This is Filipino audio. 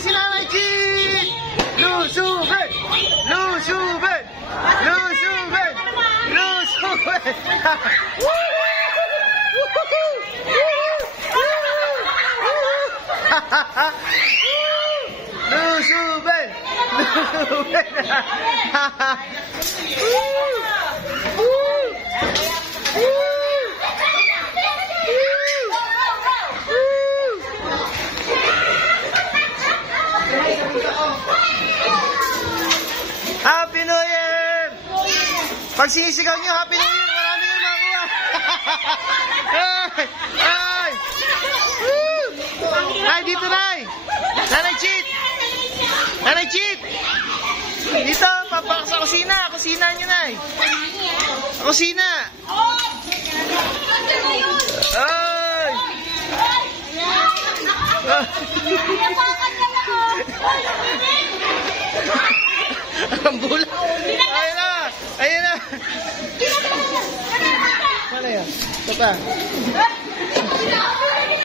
si Nanay Chit! Lusuben! Lusuben! Lusuben! Lusuben! Lusuben! Happy New Year! Pag sinisigaw nyo, Happy New Year, marami yung makuha. Ay! Ay, dito, Nay! Nanay Chit! Nanay Chit! Dito, papak sa kusina. Kusina nyo, Nay. Kusina! Ay! Ang bula. Ayun na. Ayun na. Mana yan? Ito pa.